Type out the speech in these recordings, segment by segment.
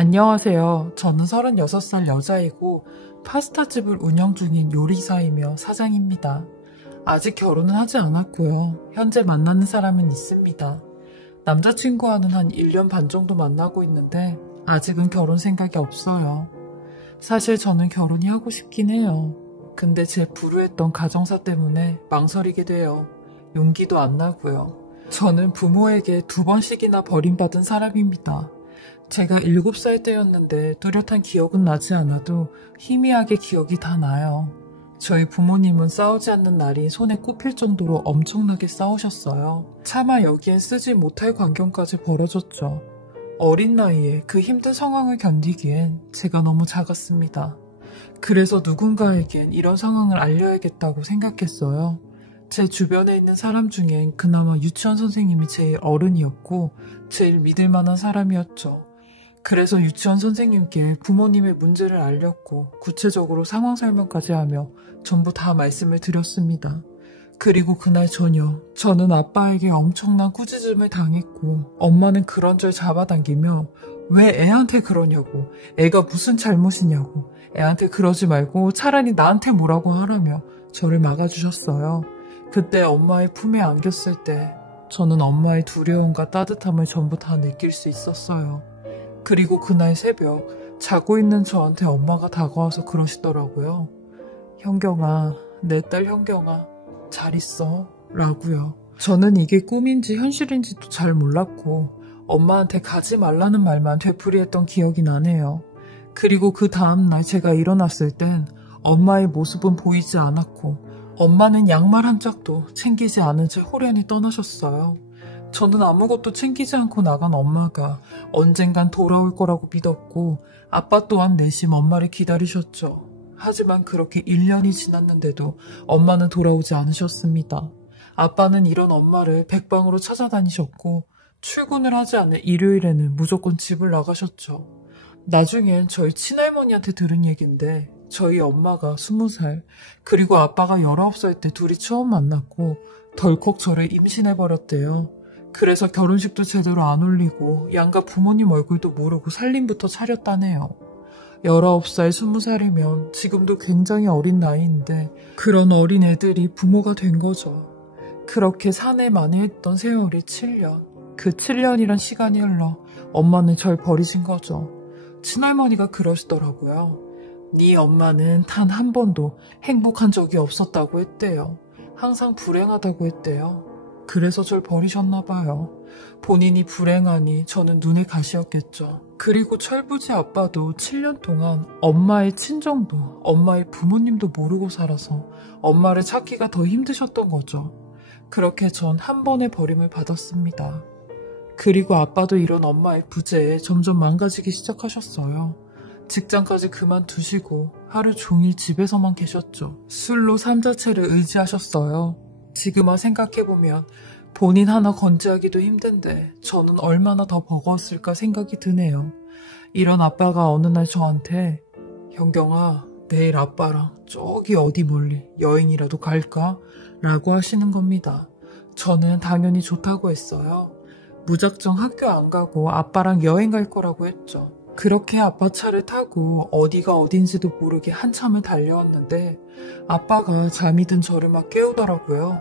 안녕하세요. 저는 36살 여자이고 파스타집을 운영 중인 요리사이며 사장입니다. 아직 결혼은 하지 않았고요. 현재 만나는 사람은 있습니다. 남자친구와는 한 1년 반 정도 만나고 있는데 아직은 결혼 생각이 없어요. 사실 저는 결혼이 하고 싶긴 해요. 근데 제 불우했던 가정사 때문에 망설이게 돼요. 용기도 안 나고요. 저는 부모에게 2번씩이나 버림받은 사람입니다. 제가 7살 때였는데 뚜렷한 기억은 나지 않아도 희미하게 기억이 다 나요. 저희 부모님은 싸우지 않는 날이 손에 꼽힐 정도로 엄청나게 싸우셨어요. 차마 여기엔 쓰지 못할 광경까지 벌어졌죠. 어린 나이에 그 힘든 상황을 견디기엔 제가 너무 작았습니다. 그래서 누군가에겐 이런 상황을 알려야겠다고 생각했어요. 제 주변에 있는 사람 중엔 그나마 유치원 선생님이 제일 어른이었고 제일 믿을 만한 사람이었죠. 그래서 유치원 선생님께 부모님의 문제를 알렸고 구체적으로 상황 설명까지 하며 전부 다 말씀을 드렸습니다. 그리고 그날 저녁 저는 아빠에게 엄청난 꾸짖음을 당했고 엄마는 그런저를 잡아당기며 왜 애한테 그러냐고, 애가 무슨 잘못이냐고, 애한테 그러지 말고 차라리 나한테 뭐라고 하라며 저를 막아주셨어요. 그때 엄마의 품에 안겼을 때 저는 엄마의 두려움과 따뜻함을 전부 다 느낄 수 있었어요. 그리고 그날 새벽 자고 있는 저한테 엄마가 다가와서 그러시더라고요. 현경아, 내 딸 현경아, 잘 있어? 라고요. 저는 이게 꿈인지 현실인지도 잘 몰랐고 엄마한테 가지 말라는 말만 되풀이했던 기억이 나네요. 그리고 그 다음날 제가 일어났을 땐 엄마의 모습은 보이지 않았고 엄마는 양말 한 짝도 챙기지 않은 채 호련히 떠나셨어요. 저는 아무것도 챙기지 않고 나간 엄마가 언젠간 돌아올 거라고 믿었고 아빠 또한 내심 엄마를 기다리셨죠. 하지만 그렇게 1년이 지났는데도 엄마는 돌아오지 않으셨습니다. 아빠는 이런 엄마를 백방으로 찾아다니셨고 출근을 하지 않은 일요일에는 무조건 집을 나가셨죠. 나중엔 저희 친할머니한테 들은 얘긴데 저희 엄마가 20살 그리고 아빠가 19살 때 둘이 처음 만났고 덜컥 저를 임신해버렸대요. 그래서 결혼식도 제대로 안 올리고 양가 부모님 얼굴도 모르고 살림부터 차렸다네요. 19살, 20살이면 지금도 굉장히 어린 나이인데 그런 어린 애들이 부모가 된 거죠. 그렇게 사내 만회했던 세월이 7년. 그 7년이란 시간이 흘러 엄마는 절 버리신 거죠. 친할머니가 그러시더라고요. 네 엄마는 단 한 번도 행복한 적이 없었다고 했대요. 항상 불행하다고 했대요. 그래서 절 버리셨나 봐요. 본인이 불행하니 저는 눈에 가시였겠죠. 그리고 철부지 아빠도 7년 동안 엄마의 친정도 엄마의 부모님도 모르고 살아서 엄마를 찾기가 더 힘드셨던 거죠. 그렇게 전 한 번의 버림을 받았습니다. 그리고 아빠도 이런 엄마의 부재에 점점 망가지기 시작하셨어요. 직장까지 그만두시고 하루 종일 집에서만 계셨죠. 술로 삶 자체를 의지하셨어요. 지금 와 생각해보면 본인 하나 건재하기도 힘든데 저는 얼마나 더 버거웠을까 생각이 드네요. 이런 아빠가 어느 날 저한테 현경아, 내일 아빠랑 저기 어디 멀리 여행이라도 갈까? 라고 하시는 겁니다. 저는 당연히 좋다고 했어요. 무작정 학교 안 가고 아빠랑 여행 갈 거라고 했죠. 그렇게 아빠 차를 타고 어디가 어딘지도 모르게 한참을 달려왔는데 아빠가 잠이 든 저를 막 깨우더라고요.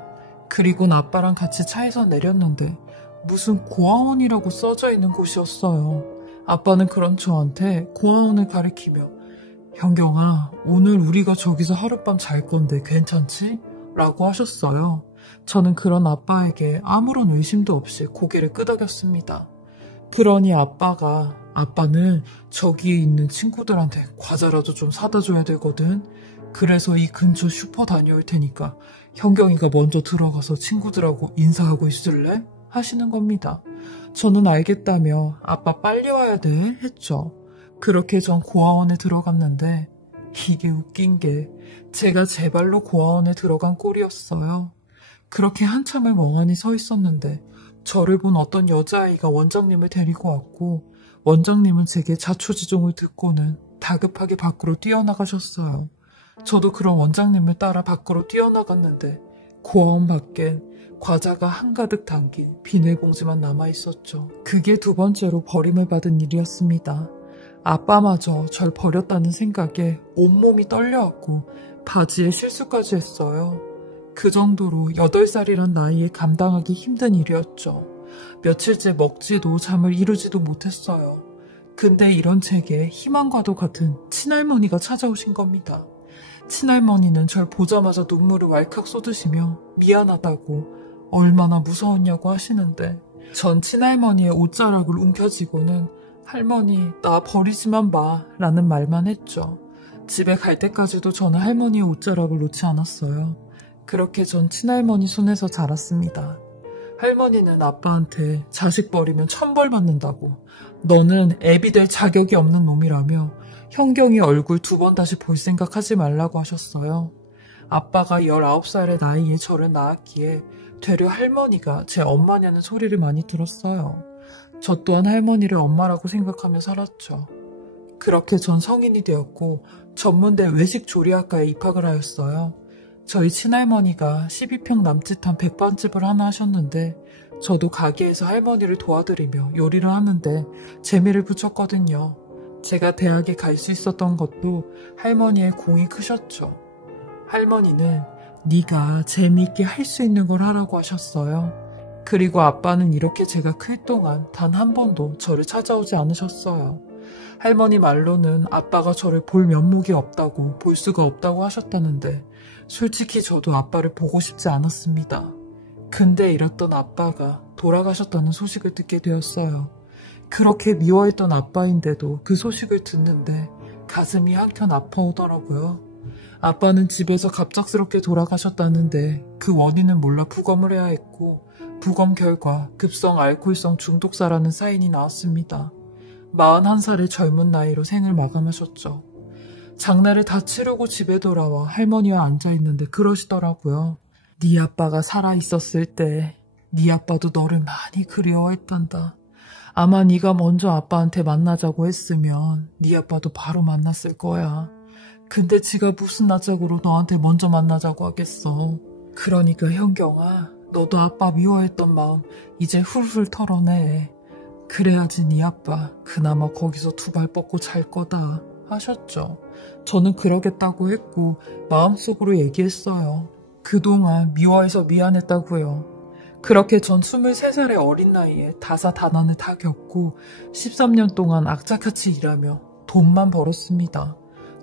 그리곤 아빠랑 같이 차에서 내렸는데 무슨 고아원이라고 써져 있는 곳이었어요. 아빠는 그런 저한테 고아원을 가리키며 현경아, 오늘 우리가 저기서 하룻밤 잘 건데 괜찮지? 라고 하셨어요. 저는 그런 아빠에게 아무런 의심도 없이 고개를 끄덕였습니다. 그러니 아빠는 저기에 있는 친구들한테 과자라도 좀 사다 줘야 되거든. 그래서 이 근처 슈퍼 다녀올 테니까 현경이가 먼저 들어가서 친구들하고 인사하고 있을래? 하시는 겁니다. 저는 알겠다며 아빠 빨리 와야 돼 했죠. 그렇게 전 고아원에 들어갔는데 이게 웃긴 게 제가 제 발로 고아원에 들어간 꼴이었어요. 그렇게 한참을 멍하니 서 있었는데 저를 본 어떤 여자아이가 원장님을 데리고 왔고 원장님은 제게 자초지종을 듣고는 다급하게 밖으로 뛰어나가셨어요. 저도 그런 원장님을 따라 밖으로 뛰어나갔는데 고아원 밖엔 과자가 한가득 담긴 비닐봉지만 남아있었죠. 그게 2번째로 버림을 받은 일이었습니다. 아빠마저 절 버렸다는 생각에 온몸이 떨려왔고 바지에 실수까지 했어요. 그 정도로 8살이란 나이에 감당하기 힘든 일이었죠. 며칠째 먹지도 잠을 이루지도 못했어요. 근데 이런 제게 희망과도 같은 친할머니가 찾아오신 겁니다. 친할머니는 절 보자마자 눈물을 왈칵 쏟으시며 미안하다고 얼마나 무서웠냐고 하시는데 전 친할머니의 옷자락을 움켜쥐고는 할머니 나 버리지만 마 라는 말만 했죠. 집에 갈 때까지도 저는 할머니의 옷자락을 놓지 않았어요. 그렇게 전 친할머니 손에서 자랐습니다. 할머니는 아빠한테 자식 버리면 천벌 받는다고 너는 애비 될 자격이 없는 놈이라며 형경이 얼굴 2번 다시 볼 생각하지 말라고 하셨어요. 아빠가 19살의 나이에 저를 낳았기에 되려 할머니가 제 엄마냐는 소리를 많이 들었어요. 저 또한 할머니를 엄마라고 생각하며 살았죠. 그렇게 전 성인이 되었고 전문대 외식조리학과에 입학을 하였어요. 저희 친할머니가 12평 남짓한 백반집을 하나 하셨는데 저도 가게에서 할머니를 도와드리며 요리를 하는데 재미를 붙였거든요. 제가 대학에 갈 수 있었던 것도 할머니의 공이 크셨죠. 할머니는 네가 재미있게 할 수 있는 걸 하라고 하셨어요. 그리고 아빠는 이렇게 제가 클 동안 단 한 번도 저를 찾아오지 않으셨어요. 할머니 말로는 아빠가 저를 볼 면목이 없다고 볼 수가 없다고 하셨다는데 솔직히 저도 아빠를 보고 싶지 않았습니다. 근데 이랬던 아빠가 돌아가셨다는 소식을 듣게 되었어요. 그렇게 미워했던 아빠인데도 그 소식을 듣는데 가슴이 한켠 아파오더라고요. 아빠는 집에서 갑작스럽게 돌아가셨다는데 그 원인은 몰라 부검을 해야 했고 부검 결과 급성 알코올성 중독사라는 사인이 나왔습니다. 41살의 젊은 나이로 생을 마감하셨죠. 장례를 다 치르고 집에 돌아와 할머니와 앉아있는데 그러시더라고요. 네 아빠가 살아있었을 때 네 아빠도 너를 많이 그리워했단다. 아마 네가 먼저 아빠한테 만나자고 했으면 네 아빠도 바로 만났을 거야. 근데 지가 무슨 낯짝으로 너한테 먼저 만나자고 하겠어. 그러니까 현경아, 너도 아빠 미워했던 마음 이제 훌훌 털어내. 그래야지 네 아빠 그나마 거기서 2발 뻗고 잘 거다 하셨죠. 저는 그러겠다고 했고 마음속으로 얘기했어요. 그동안 미워해서 미안했다고요. 그렇게 전 23살의 어린 나이에 다사다난을 다 겪고 13년 동안 악착같이 일하며 돈만 벌었습니다.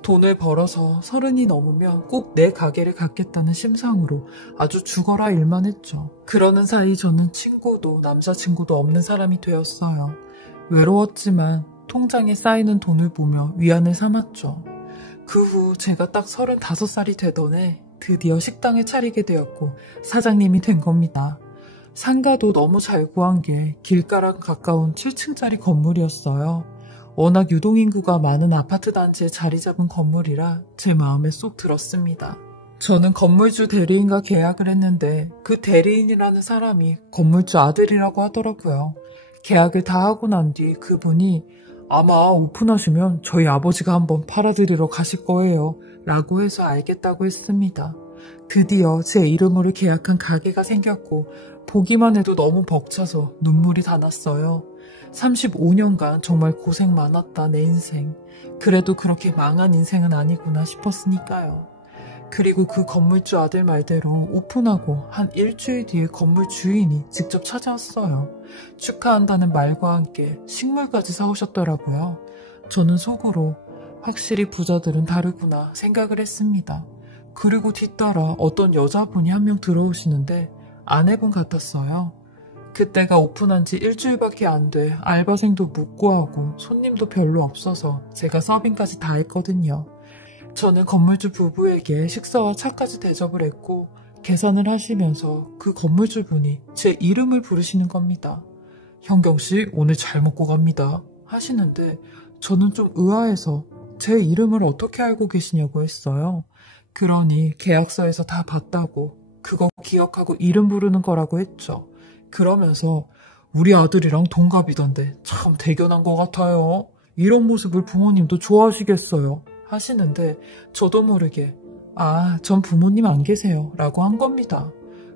돈을 벌어서 30이 넘으면 꼭 내 가게를 갖겠다는 심상으로 아주 죽어라 일만 했죠. 그러는 사이 저는 친구도 남자친구도 없는 사람이 되었어요. 외로웠지만 통장에 쌓이는 돈을 보며 위안을 삼았죠. 그 후 제가 딱 35살이 되던 해 드디어 식당을 차리게 되었고 사장님이 된 겁니다. 상가도 너무 잘 구한 게 길가랑 가까운 7층짜리 건물이었어요. 워낙 유동인구가 많은 아파트 단지에 자리 잡은 건물이라 제 마음에 쏙 들었습니다. 저는 건물주 대리인과 계약을 했는데 그 대리인이라는 사람이 건물주 아들이라고 하더라고요. 계약을 다 하고 난 뒤 그분이 아마 오픈하시면 저희 아버지가 한번 팔아드리러 가실 거예요 라고 해서 알겠다고 했습니다. 드디어 제 이름으로 계약한 가게가 생겼고 보기만 해도 너무 벅차서 눈물이 다 났어요. 35년간 정말 고생 많았다 내 인생. 그래도 그렇게 망한 인생은 아니구나 싶었으니까요. 그리고 그 건물주 아들 말대로 오픈하고 한 일주일 뒤에 건물 주인이 직접 찾아왔어요. 축하한다는 말과 함께 식물까지 사오셨더라고요. 저는 속으로 확실히 부자들은 다르구나 생각을 했습니다. 그리고 뒤따라 어떤 여자분이 한 명 들어오시는데 아내분 같았어요. 그때가 오픈한 지 일주일밖에 안 돼 알바생도 못 구하고 손님도 별로 없어서 제가 서빙까지 다 했거든요. 저는 건물주 부부에게 식사와 차까지 대접을 했고 계산을 하시면서 그 건물주분이 제 이름을 부르시는 겁니다. 현경씨 오늘 잘 먹고 갑니다 하시는데 저는 좀 의아해서 제 이름을 어떻게 알고 계시냐고 했어요. 그러니 계약서에서 다 봤다고 그거 기억하고 이름 부르는 거라고 했죠. 그러면서 우리 아들이랑 동갑이던데 참 대견한 것 같아요. 이런 모습을 부모님도 좋아하시겠어요 하시는데 저도 모르게 전 부모님 안 계세요 라고 한 겁니다.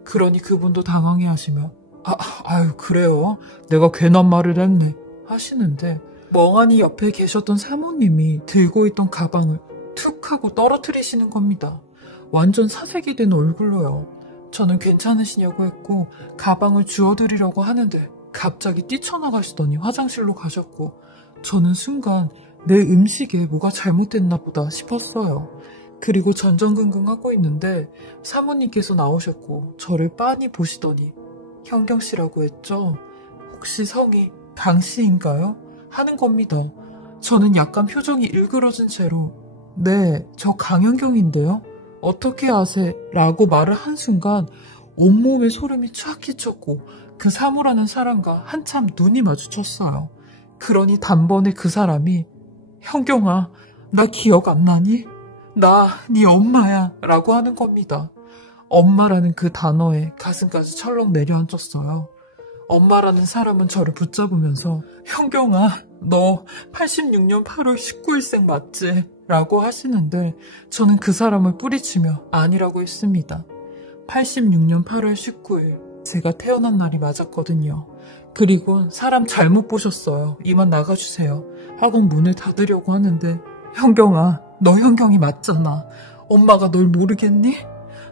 그러니 그분도 당황해 하시며 아유 그래요? 내가 괜한 말을 했네 하시는데 멍하니 옆에 계셨던 사모님이 들고 있던 가방을 툭 하고 떨어뜨리시는 겁니다. 완전 사색이 된 얼굴로요. 저는 괜찮으시냐고 했고 가방을 주워드리려고 하는데 갑자기 뛰쳐나가시더니 화장실로 가셨고 저는 순간 내 음식에 뭐가 잘못됐나 보다 싶었어요. 그리고 전전긍긍하고 있는데 사모님께서 나오셨고 저를 빤히 보시더니 현경씨라고 했죠. 혹시 성이 강씨인가요? 하는 겁니다. 저는 약간 표정이 일그러진 채로 네, 저 강현경인데요. 어떻게 아세? 라고 말을 한 순간 온몸에 소름이 쫙 끼쳤고 그 사무라는 사람과 한참 눈이 마주쳤어요. 그러니 단번에 그 사람이 현경아, 나 기억 안 나니? 나 네 엄마야 라고 하는 겁니다. 엄마라는 그 단어에 가슴까지 철렁 내려앉았어요. 엄마라는 사람은 저를 붙잡으면서 현경아, 너 86년 8월 19일생 맞지? 라고 하시는데 저는 그 사람을 뿌리치며 아니라고 했습니다. 86년 8월 19일 제가 태어난 날이 맞았거든요. 그리고 사람 잘못 보셨어요. 이만 나가주세요. 학원 문을 닫으려고 하는데 현경아, 너 현경이 맞잖아. 엄마가 널 모르겠니?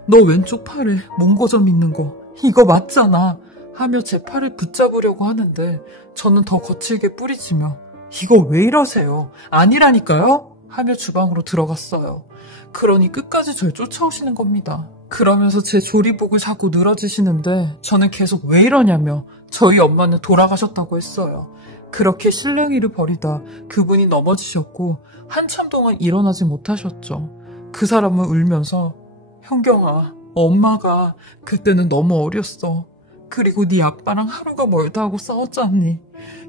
너 왼쪽 팔에 몽고점 있는 거 이거 맞잖아. 하며 제 팔을 붙잡으려고 하는데 저는 더 거칠게 뿌리치며 이거 왜 이러세요? 아니라니까요? 하며 주방으로 들어갔어요. 그러니 끝까지 절 쫓아오시는 겁니다. 그러면서 제 조리복을 자꾸 늘어지시는데 저는 계속 왜 이러냐며 저희 엄마는 돌아가셨다고 했어요. 그렇게 실랭이를 벌이다 그분이 넘어지셨고 한참 동안 일어나지 못하셨죠. 그 사람은 울면서 현경아, 엄마가 그때는 너무 어렸어. 그리고 네 아빠랑 하루가 멀다 하고 싸웠잖니.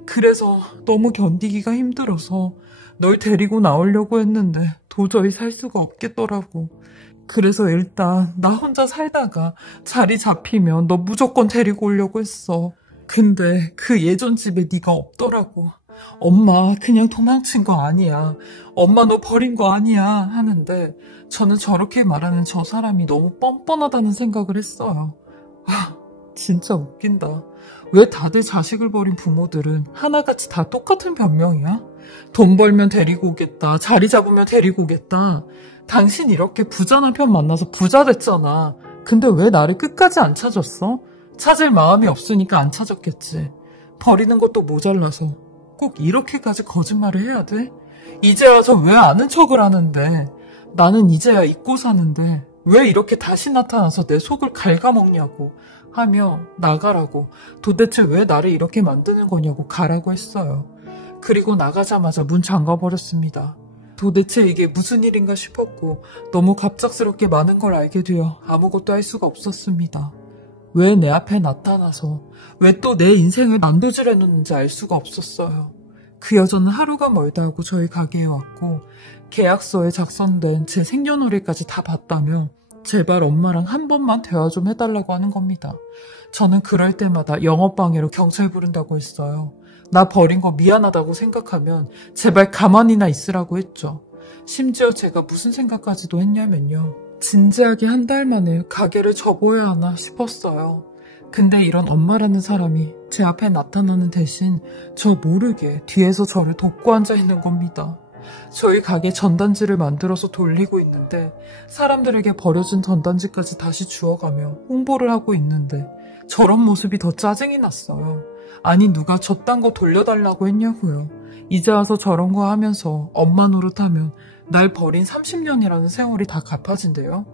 그래서 너무 견디기가 힘들어서 널 데리고 나오려고 했는데 도저히 살 수가 없겠더라고. 그래서 일단 나 혼자 살다가 자리 잡히면 너 무조건 데리고 오려고 했어. 근데 그 예전 집에 네가 없더라고. 엄마 그냥 도망친 거 아니야. 엄마 너 버린 거 아니야 하는데 저는 저렇게 말하는 저 사람이 너무 뻔뻔하다는 생각을 했어요. 진짜 웃긴다. 왜 다들 자식을 버린 부모들은 하나같이 다 똑같은 변명이야? 돈 벌면 데리고 오겠다. 자리 잡으면 데리고 오겠다. 당신 이렇게 부자 남편 만나서 부자 됐잖아. 근데 왜 나를 끝까지 안 찾았어? 찾을 마음이 없으니까 안 찾았겠지. 버리는 것도 모자라서 꼭 이렇게까지 거짓말을 해야 돼? 이제 와서 왜 아는 척을 하는데? 나는 이제야 잊고 사는데 왜 이렇게 다시 나타나서 내 속을 갉아먹냐고 하며 나가라고, 도대체 왜 나를 이렇게 만드는 거냐고 가라고 했어요. 그리고 나가자마자 문 잠가버렸습니다. 도대체 이게 무슨 일인가 싶었고 너무 갑작스럽게 많은 걸 알게 되어 아무것도 할 수가 없었습니다. 왜 내 앞에 나타나서 왜 또 내 인생을 난도질해놓는지 알 수가 없었어요. 그 여자는 하루가 멀다 하고 저희 가게에 왔고 계약서에 작성된 제 생년월일까지 다 봤다며 제발 엄마랑 한 번만 대화 좀 해달라고 하는 겁니다. 저는 그럴 때마다 영업방해로 경찰 부른다고 했어요. 나 버린 거 미안하다고 생각하면 제발 가만히나 있으라고 했죠. 심지어 제가 무슨 생각까지도 했냐면요. 진지하게 한 달 만에 가게를 접어야 하나 싶었어요. 근데 이런 엄마라는 사람이 제 앞에 나타나는 대신 저 모르게 뒤에서 저를 돕고 앉아있는 겁니다. 저희 가게 전단지를 만들어서 돌리고 있는데 사람들에게 버려진 전단지까지 다시 주워가며 홍보를 하고 있는데 저런 모습이 더 짜증이 났어요. 아니 누가 저딴 거 돌려달라고 했냐고요. 이제 와서 저런 거 하면서 엄마 노릇하면 날 버린 30년이라는 세월이 다 갚아진대요.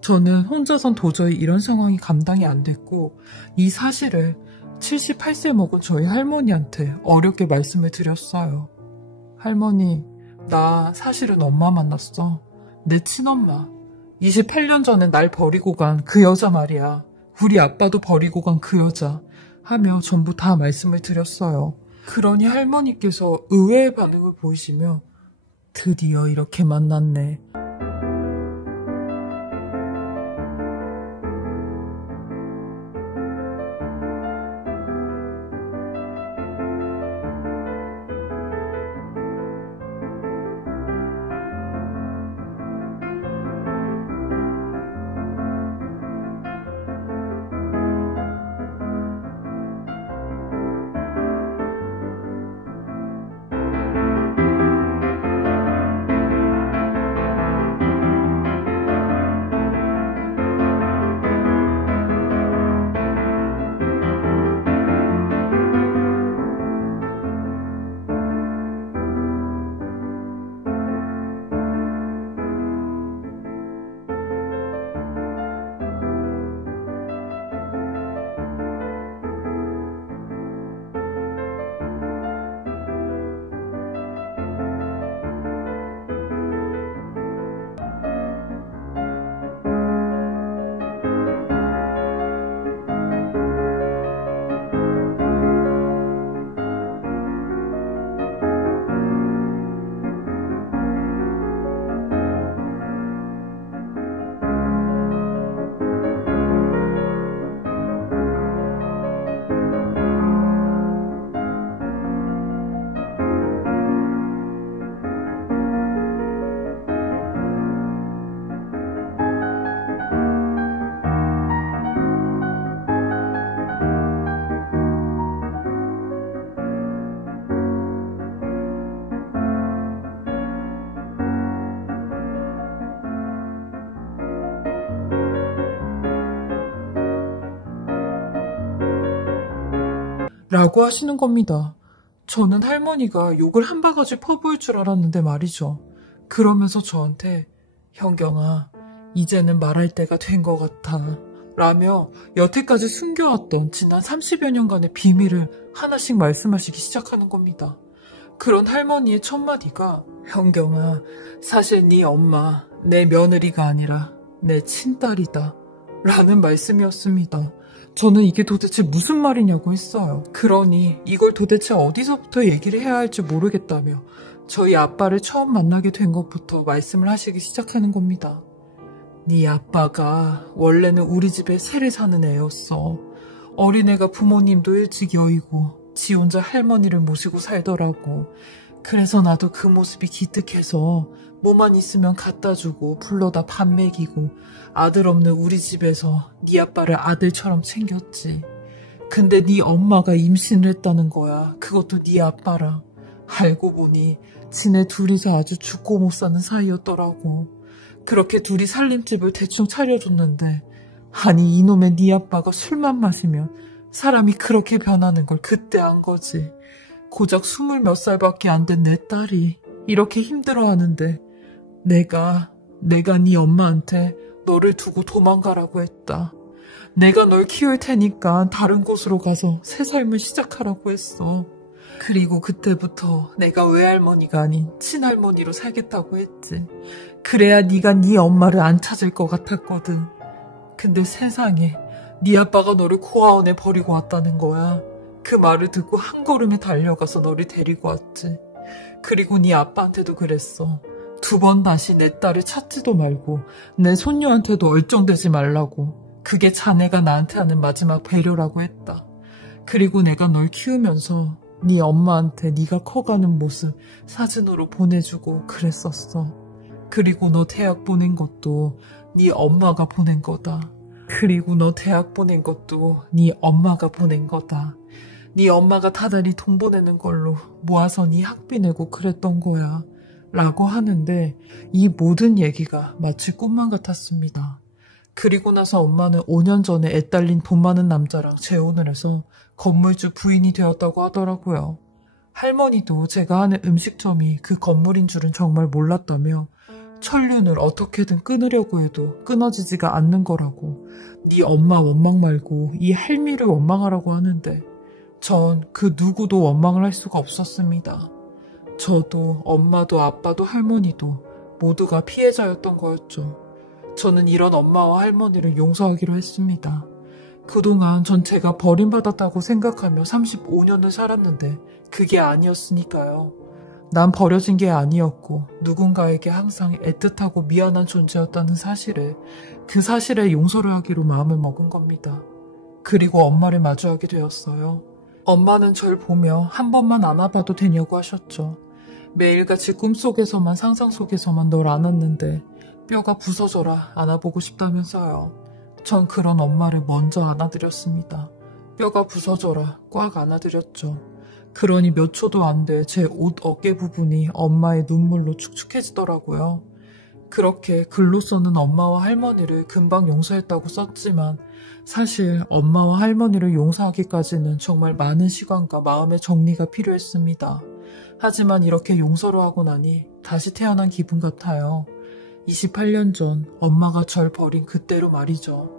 저는 혼자선 도저히 이런 상황이 감당이 안 됐고 이 사실을 78세 먹은 저희 할머니한테 어렵게 말씀을 드렸어요. 할머니, 나 사실은 엄마 만났어. 내 친엄마. 28년 전에 날 버리고 간 그 여자 말이야. 우리 아빠도 버리고 간 그 여자. 하며 전부 다 말씀을 드렸어요. 그러니 할머니께서 의외의 반응을 보이시며 드디어 이렇게 만났네. 라고 하시는 겁니다. 저는 할머니가 욕을 한 바가지 퍼부을 줄 알았는데 말이죠. 그러면서 저한테 현경아, 이제는 말할 때가 된 것 같아 라며 여태까지 숨겨왔던 지난 30여 년간의 비밀을 하나씩 말씀하시기 시작하는 겁니다. 그런 할머니의 첫 마디가 현경아, 사실 네 엄마 내 며느리가 아니라 내 친딸이다 라는 말씀이었습니다. 저는 이게 도대체 무슨 말이냐고 했어요. 그러니 이걸 도대체 어디서부터 얘기를 해야 할지 모르겠다며 저희 아빠를 처음 만나게 된 것부터 말씀을 하시기 시작하는 겁니다. 네 아빠가 원래는 우리 집에 새를 사는 애였어. 어린애가 부모님도 일찍 여의고 지 혼자 할머니를 모시고 살더라고. 그래서 나도 그 모습이 기특해서 뭐만 있으면 갖다 주고 불러다 밥 먹이고 아들 없는 우리 집에서 네 아빠를 아들처럼 챙겼지. 근데 네 엄마가 임신을 했다는 거야. 그것도 네 아빠랑. 알고 보니 지네 둘이서 아주 죽고 못 사는 사이였더라고. 그렇게 둘이 살림집을 대충 차려줬는데 아니 이놈의 네 아빠가 술만 마시면 사람이 그렇게 변하는 걸 그때 안 거지. 고작 20몇 살밖에 안 된 내 딸이 이렇게 힘들어하는데 내가 네 엄마한테 너를 두고 도망가라고 했다. 내가 널 키울 테니까 다른 곳으로 가서 새 삶을 시작하라고 했어. 그리고 그때부터 내가 외할머니가 아닌 친할머니로 살겠다고 했지. 그래야 네가 네 엄마를 안 찾을 것 같았거든. 근데 세상에 네 아빠가 너를 고아원에 버리고 왔다는 거야. 그 말을 듣고 한 걸음에 달려가서 너를 데리고 왔지. 그리고 네 아빠한테도 그랬어. 2번 다시 내 딸을 찾지도 말고 내 손녀한테도 얼쩡대지 말라고. 그게 자네가 나한테 하는 마지막 배려라고 했다. 그리고 내가 널 키우면서 네 엄마한테 네가 커가는 모습 사진으로 보내주고 그랬었어. 그리고 너 대학 보낸 것도 네 엄마가 보낸 거다. 그리고 너 대학 보낸 것도 네 엄마가 보낸 거다. 네 엄마가 다달이 돈 보내는 걸로 모아서 네 학비 내고 그랬던 거야. 라고 하는데 이 모든 얘기가 마치 꿈만 같았습니다. 그리고 나서 엄마는 5년 전에 애 딸린 돈 많은 남자랑 재혼을 해서 건물주 부인이 되었다고 하더라고요. 할머니도 제가 하는 음식점이 그 건물인 줄은 정말 몰랐다며 천륜을 어떻게든 끊으려고 해도 끊어지지가 않는 거라고. 네 엄마 원망 말고 이 할미를 원망하라고 하는데 전 그 누구도 원망을 할 수가 없었습니다. 저도 엄마도 아빠도 할머니도 모두가 피해자였던 거였죠. 저는 이런 엄마와 할머니를 용서하기로 했습니다. 그동안 전 제가 버림받았다고 생각하며 35년을 살았는데 그게 아니었으니까요. 난 버려진 게 아니었고 누군가에게 항상 애틋하고 미안한 존재였다는 사실에 그 사실에 용서를 하기로 마음을 먹은 겁니다. 그리고 엄마를 마주하게 되었어요. 엄마는 절 보며 한 번만 안아봐도 되냐고 하셨죠. 매일같이 꿈속에서만 상상 속에서만 널 안았는데 뼈가 부서져라 안아보고 싶다면서요. 전 그런 엄마를 먼저 안아드렸습니다. 뼈가 부서져라 꽉 안아드렸죠. 그러니 몇 초도 안 돼 제 옷 어깨 부분이 엄마의 눈물로 축축해지더라고요. 그렇게 글로서는 엄마와 할머니를 금방 용서했다고 썼지만 사실 엄마와 할머니를 용서하기까지는 정말 많은 시간과 마음의 정리가 필요했습니다. 하지만 이렇게 용서를 하고 나니 다시 태어난 기분 같아요. 28년 전 엄마가 절 버린 그때로 말이죠.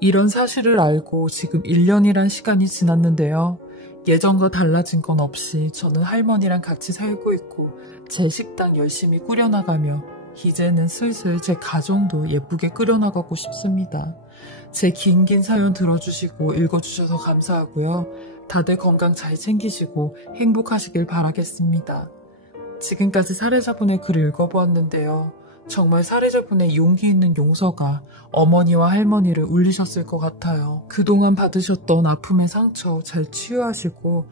이런 사실을 알고 지금 1년이란 시간이 지났는데요. 예전과 달라진 건 없이 저는 할머니랑 같이 살고 있고 제 식당 열심히 꾸려나가며 이제는 슬슬 제 가정도 예쁘게 꾸려나가고 싶습니다. 제 긴 사연 들어주시고 읽어주셔서 감사하고요. 다들 건강 잘 챙기시고 행복하시길 바라겠습니다. 지금까지 사례자분의 글을 읽어보았는데요. 정말 사례자분의 용기 있는 용서가 어머니와 할머니를 울리셨을 것 같아요. 그동안 받으셨던 아픔의 상처 잘 치유하시고